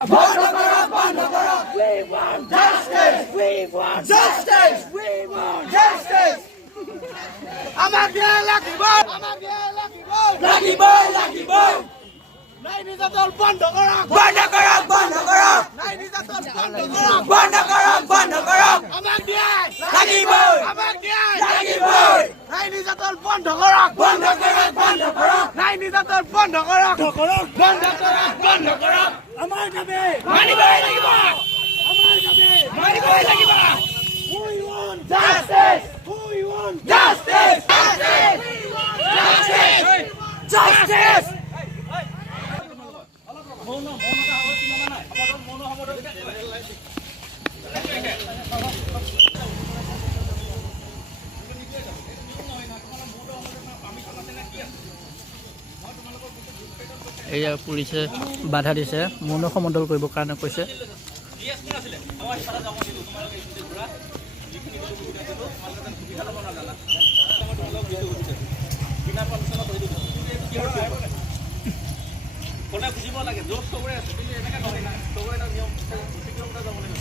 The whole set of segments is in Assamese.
We want justice. We want justice. We want justice. আমাকে লাগিব নাই নির্যাতন বন্ধ করো বন্ধ করো বন্ধ করো নাই নির্যাতন বন্ধ করো বন্ধ করো বন্ধ করো আমাকে লাগিব নাই নির্যাতন বন্ধ করো বন্ধ করো বন্ধ করো নাই নির্যাতন বন্ধ করো বন্ধ করো বন্ধ করো আমার দাবি মানিবই লাগিব আমার দাবি মানিবই লাগিব We want justice. We want justice. Justice. Justice. এয়া পুলিচে বাধা দিছে মৌন সমদল কৰিবৰ কাৰণে কৈছে কোনে বুজিব লাগে জোক চবৰে আছে কিন্তু এনেকা নহয় না চবৰে এটা নিয়ম 30 কিলোমিটাৰ যাব লাগে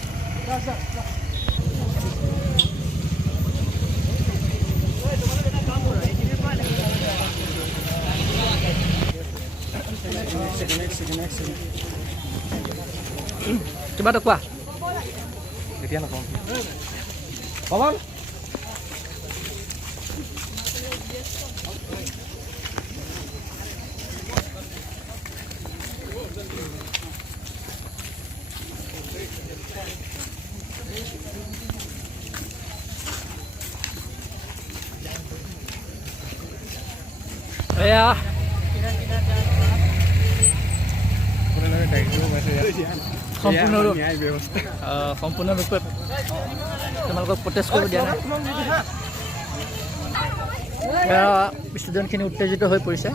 কিবা এটা কোৱা এতিয়া নকওঁ কমল এয়া সম্পূৰ্ণৰূপে তোমালোকক প্ৰটেষ্ট কৰিব দিয়া নাই ষ্টুডেণ্টখিনি উত্তেজিত হৈ পৰিছে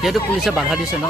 যিহেতু পুলিচে বাধা দিছে ন